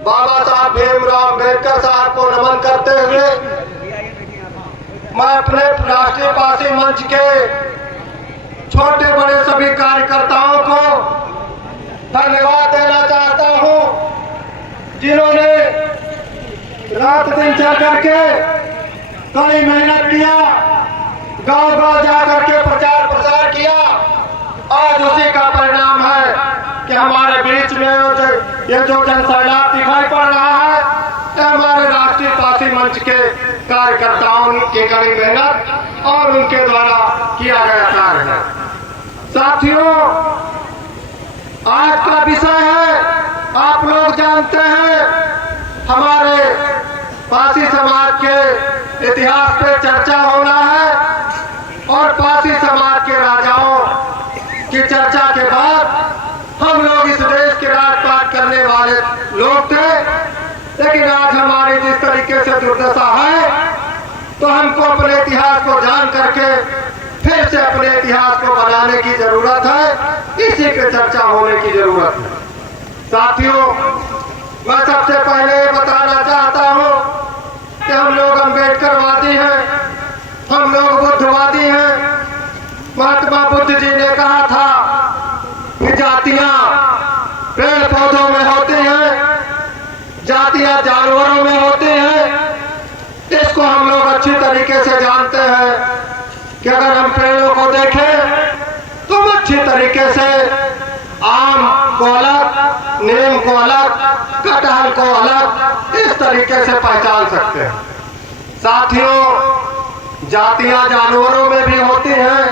बाबा साहब भीमराव अम्बेडकर साहब को नमन करते हुए मैं अपने राष्ट्रीय पार्टी मंच के छोटे बड़े सभी कार्यकर्ताओं को धन्यवाद देना चाहता हूं, जिन्होंने रात दिन चल करके कड़ी मेहनत किया, गांव-गांव जाकर के प्रचार प्रसार किया। आज उसी का परिणाम है कि हमारे बीच में ये जो जनसैलाब दिखाई पड़ रहा है, ये हमारे राष्ट्रीय पार्टी मंच के कार्यकर्ताओं की कड़ी मेहनत और उनके द्वारा किया गया कार्य है। साथियों, आज का विषय है, आप लोग जानते हैं, हमारे पासी समाज के इतिहास पे चर्चा होना है और पासी समाज के राजाओं की चर्चा के बाद हम लोग इस देश के राजपाट करने वाले लोग थे, लेकिन आज हमारी जिस तरीके से दुर्दशा है, तो हमको अपने इतिहास को जान करके फिर से अपने इतिहास को बनाने की जरूरत है। इसी पे चर्चा होने की जरूरत है। साथियों, मैं सबसे पहले बताना चाहता हूं कि हम लोग अम्बेडकरवादी हैं, हम लोग बुद्धवादी हैं। महात्मा बुद्ध जी ने कहा था कि जातियां पेड़ पौधों में होती हैं, जातियां जानवरों में होती हैं। इसको हम लोग अच्छी तरीके से जानते हैं कि अगर हम पेड़ों को देखें तो हम अच्छी तरीके से आम को अलग, नीम को अलग, कटहल को अलग इस तरीके से पहचान सकते हैं। साथियों, जातियां जानवरों में भी होती हैं,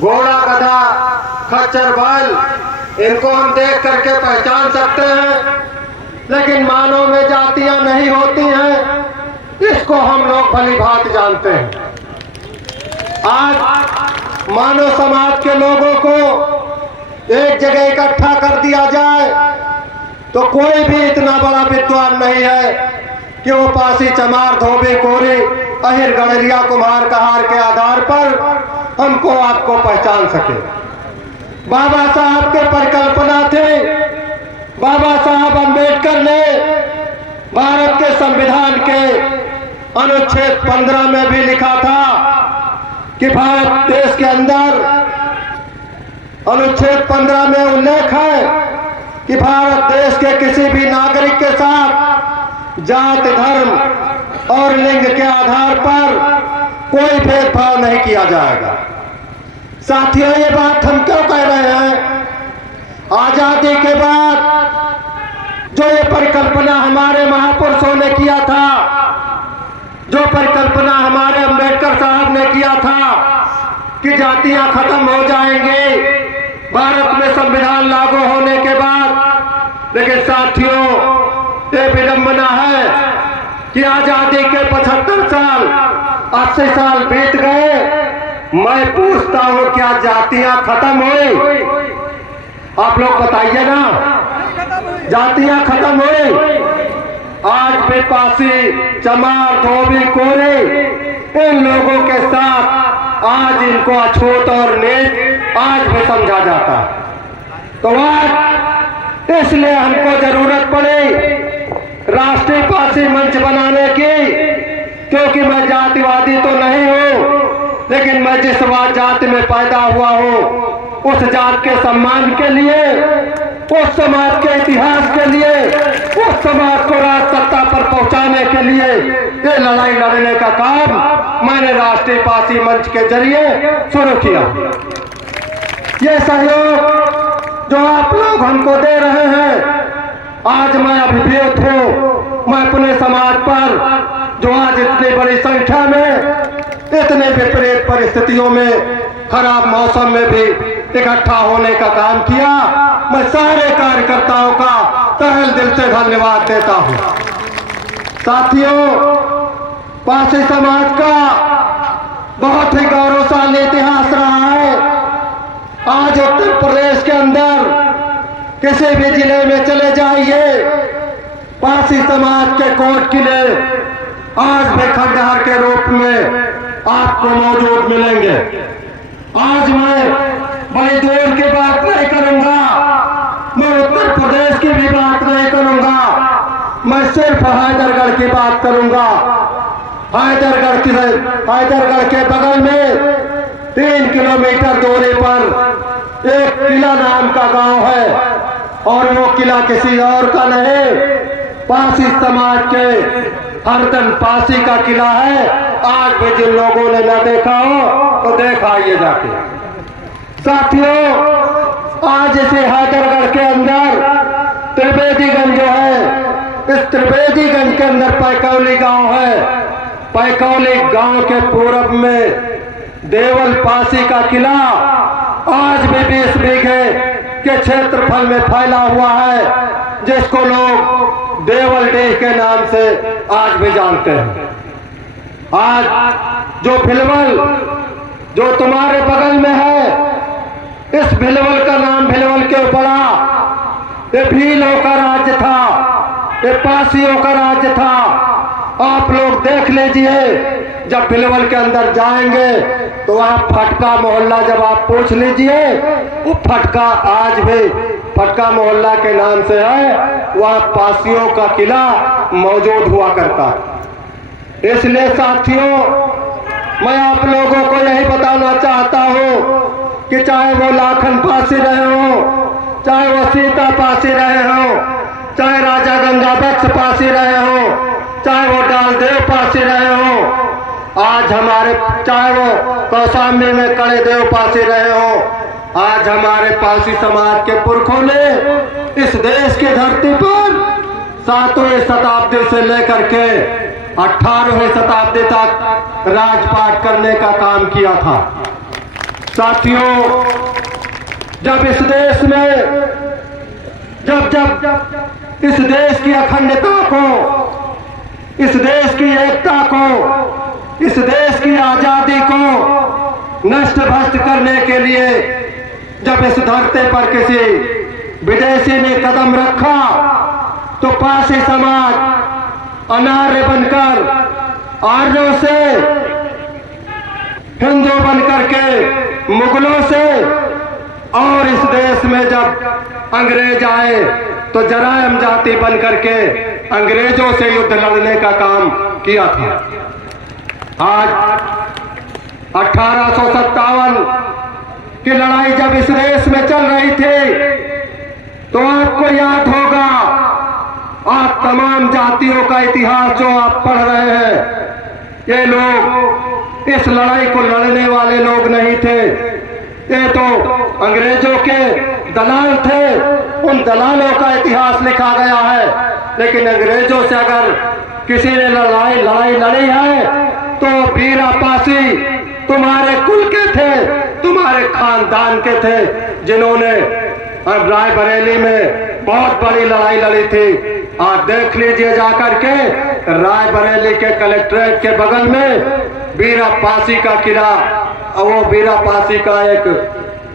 घोड़ा, गधा, खच्चर, बैल, इनको हम देख करके पहचान सकते हैं, लेकिन मानव में जातियां नहीं होती हैं, इसको हम लोग भली भांति जानते हैं। आज मानव समाज के लोगों को एक जगह इकट्ठा कर दिया जाए तो कोई भी इतना बड़ा विद्वान नहीं है कि वो पासी, चमार, धोबी, कोरी, अहिर, गड़रिया, कुम्हार, कहार के आधार पर हमको आपको पहचान सके। बाबा साहब के परिकल्पना थे। बाबा साहब अम्बेडकर ने भारत के संविधान के अनुच्छेद 15 में भी लिखा था कि भारत देश के अंदर अनुच्छेद 15 में उल्लेख है कि भारत देश के किसी भी नागरिक के साथ जात, धर्म और लिंग के आधार पर कोई भेदभाव नहीं किया जाएगा। साथियों, ये बात हम क्यों कह रहे हैं? आजादी के बाद जो ये परिकल्पना हमारे महापुरुषों ने किया था, जो परिकल्पना हमारे अम्बेडकर साहब ने किया था कि जातियां खत्म हो जाएंगी भारत में संविधान लागू होने के बाद, लेकिन साथियों, ये विडंबना है कि आजादी के 75 साल, 80 साल बीत गए। मैं पूछता हूं, क्या जातियां खत्म हुई? आप लोग बताइए ना, जातियां खत्म हुई? आज भी पासी, चमार, धोबी, कोरे, इन लोगों के साथ आज इनको अछूत और नीच आज भी समझा जाता। तो आज इसलिए हमको जरूरत पड़ी राष्ट्रीय पासी मंच बनाने की, क्योंकि मैं जातिवादी तो नहीं हूँ, लेकिन मैं जिस जाति में पैदा हुआ हूँ उस जात के सम्मान के लिए, उस समाज के इतिहास के लिए, उस समाज को राज सत्ता पर पहुंचाने के लिए ये लड़ाई लड़ने का काम मैंने राष्ट्रीय पासी मंच के जरिए शुरू किया। ये सहयोग जो आप लोग हमको दे रहे हैं, आज मैं अभिभूत हूँ। मैं अपने समाज पर जो आज इतनी बड़ी संख्या में, इतने विपरीत परिस्थितियों में, खराब मौसम में भी इकट्ठा होने का काम किया, मैं सारे कार्यकर्ताओं का तहे दिल से धन्यवाद देता हूं। साथियों, पासी समाज का बहुत ही गौरवशाली इतिहास रहा है। आज उत्तर प्रदेश के अंदर किसी भी जिले में चले जाइए, पासी समाज के कोट किले आज भी खंडहर के रूप में आपको मौजूद मिलेंगे। आज मैं बड़ी दूर की बात नहीं करूंगा, मैं उत्तर प्रदेश की भी बात नहीं करूंगा, सिर्फ हैदरगढ़ की बात करूंगा। हैदरगढ़ के बगल में 3 किलोमीटर दूरी पर एक किला नाम का गांव है, और वो किला किसी और का नहीं, पासी समाज के हरदन पासी का किला है। आज भी जिन लोगों ने न देखा हो तो देख आइए जाके। साथियों, आज इसे हैदरगढ़ के अंदर त्रिवेदीगंज जो है, इस त्रिवेदीगंज के अंदर पैकौली गांव है। पैकौली गांव के पूरब में देवल पासी का किला आज भी 20 बीघे के क्षेत्रफल में फैला हुआ है, जिसको लोग देवल डीह के नाम से आज भी जानते हैं। आज जो भिलवल जो तुम्हारे बगल में है, इस भिलवल का नाम भिलवल क्यों पड़ा? ये भीलों का राज्य था, ये पासियों का राज्य था। आप लोग देख लीजिए, जब भिलवल के अंदर जाएंगे तो वहाँ फटका मोहल्ला जब आप पूछ लीजिए, वो फटका आज भी फटका मोहल्ला के नाम से है, वहाँ पासियों का किला मौजूद हुआ करता है। इसलिए साथियों, मैं आप लोगों को यही बताना चाहता हूँ कि चाहे वो लाखन पासी रहे हो, चाहे वो सीता पासी रहे हो, चाहे राजा गंगा बख्श पासी रहे हो, चाहे वो डालदेव पासी रहे हो, आज हमारे चाहे वो कौशाम्बी में कड़े देव पासी रहे हो, आज हमारे पासी समाज के पुरखों ने इस देश की धरती पर 7वीं शताब्दी से लेकर के 18वीं शताब्दी तक राजपाट करने का काम किया था। साथियों, जब इस देश में जब इस देश की अखंडता को, इस देश की एकता को, इस देश की आजादी को नष्ट भ्रष्ट करने के लिए जब इस धरती पर किसी विदेशी ने कदम रखा, तो पासी समाज अनार्य बनकर, आर्यों से, हिंदू बनकर के मुगलों से, और इस देश में जब अंग्रेज आए तो जरायम जाति बनकर के अंग्रेजों से युद्ध लड़ने का काम किया था। आज 1857 की लड़ाई जब इस देश में चल रही थी, तो आपको याद होगा, आप तमाम जातियों का इतिहास जो आप पढ़ रहे हैं, ये लोग इस लड़ाई को लड़ने वाले लोग नहीं थे, ये तो अंग्रेजों के दलाल थे। उन दलालों का इतिहास लिखा गया है। लेकिन अंग्रेजों से अगर किसी ने लड़ाई लड़ी है तो वीरा पासी तुम्हारे कुल के थे, तुम्हारे खानदान के थे, जिन्होंने रायबरेली में बहुत बड़ी लड़ाई लड़ी थी। आप देख लीजिए जाकर के, रायबरेली के कलेक्ट्रेट के बगल में वीरा पासी का किला, और वो वीरा पासी का एक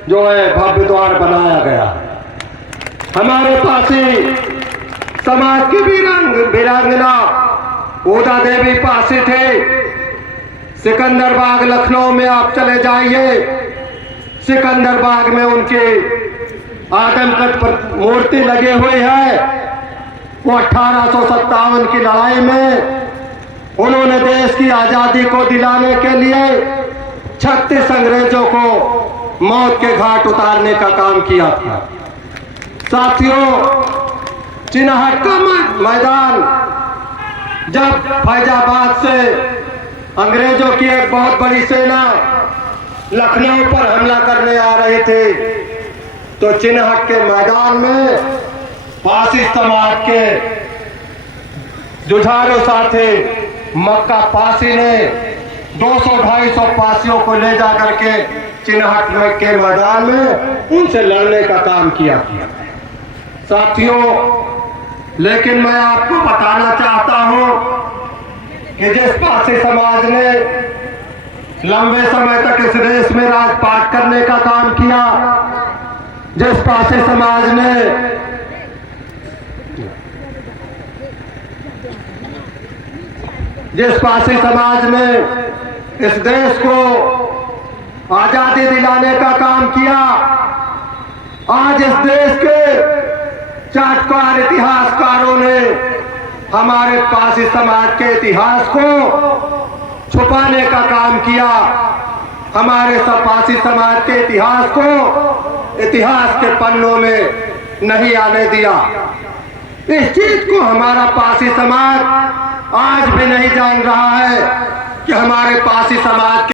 जो है भव्य द्वार बनाया गया। हमारे पासी समाज की वीरांगना उदा देवी पासी थे। सिकंदर बाग लखनऊ में आप चले जाइए, सिकंदर बाग में उनकी आदमकद मूर्ति लगी हुई है। वो 1857 की लड़ाई में उन्होंने देश की आजादी को दिलाने के लिए 36 अंग्रेजों को मौत के घाट उतारने का काम किया था। साथियों, चिनाहट का मैदान जब फैजाबाद से अंग्रेजों की एक बहुत बड़ी सेना लखनऊ पर हमला करने आ रही थी, तो चिनाहट के मैदान में पासी समाज के जुझारू साथी मक्का पासी ने 200-250 पासियों को ले जा करके चिनाहट के मैदान में उनसे लड़ने का काम किया। साथियों, लेकिन मैं आपको बताना चाहता हूं कि जिस पासी समाज ने लंबे समय तक इस देश में राजपाट करने का काम किया, जिस पासी समाज ने इस देश को आजादी दिलाने का काम किया, आज इस देश के चाटकार इतिहासकारों ने हमारे पासी समाज के इतिहास को छुपाने का काम किया। हमारे पासी समाज के इतिहास को इतिहास के पन्नों में नहीं आने दिया। इस चीज को हमारा पासी समाज आज भी नहीं जान रहा है कि हमारे पासी समाज